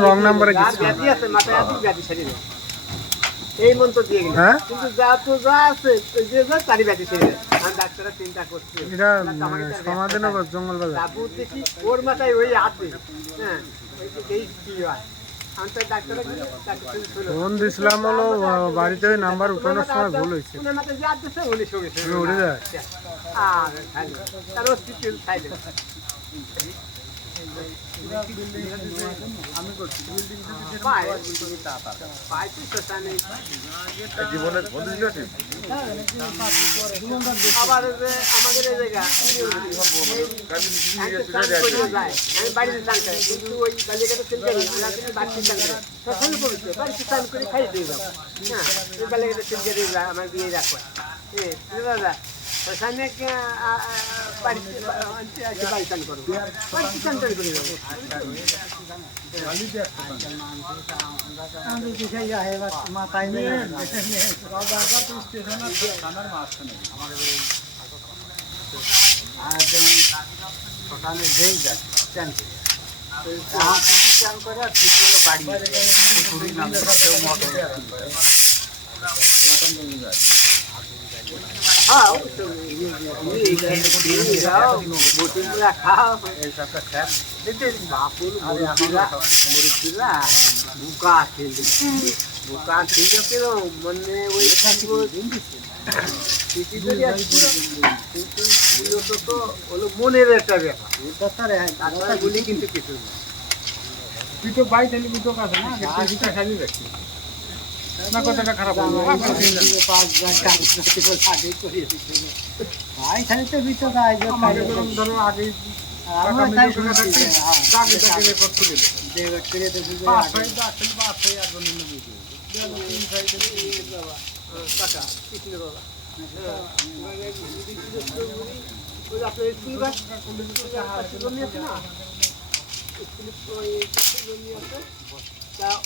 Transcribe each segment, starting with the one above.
রং নাম্বারে এই মন্ত্র দিয়ে গেল কিন্তু যা তো যা আছে যে যা তারই ব্যাধি ছেড়ে দেয়। আমি ডাক্তাররা চিন্তা করছি এটা সমাধানগর জঙ্গল বাজার বাবু দেখি ওর মাথায় ওই আছে হ্যাঁ এই কি হয় আমি তো ডাক্তাররা ফোন দিছিলাম হলো বাড়িতে ওই নাম্বার উঠানোর সময় ভুল হয়েছে ওনার মাথায় যা দিচ্ছে উনি সঙ্গে সঙ্গে উড়ে যায় আর তার হসপিটাল সাইডে জীবনের আবার আমাদের এই জায়গা আমি বাড়িতে চান করি কিন্তু ওই বালিকাটা তেল করি বাড়িতে চান করে সবসময় পড়ছে বাড়িতে চান করে খাই দিয়ে যাবো হ্যাঁ ওই বালিকাটা তেল করে আমার বিয়ে রাখবো দাদা ওখানে বাড়িতে বাড়ি চান করবো বাড়িতে চান করে যাবো মাথায় নিয়ে ওখানে যেই যায় চান চান করে আর কিছু বাড়ি মানে ওই মনের একটা ব্যাপার বলি কিন্তু কিছু তুই তো বাই থাকলে কিন্তু কাছে না খালি রাখছি না কথাটা খারাপ হলো ধরো আগে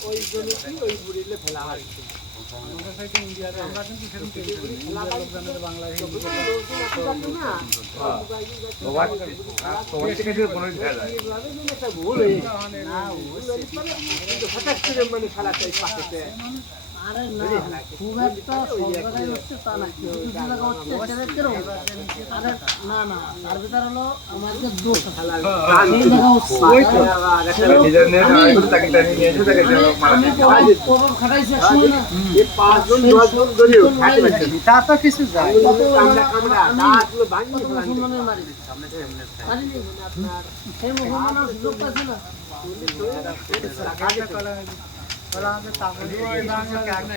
ওই জমিটি ওই বুড়িলে ফেলা হয় হঠাৎ করে মানে ফেলা চাই পাশে আরে না খুব একটা সরকারি হচ্ছে তা না কিছু জায়গা হচ্ছে আরে না না তার ভিতর হলো আমাদের দোষ তা তো কিছু আপনার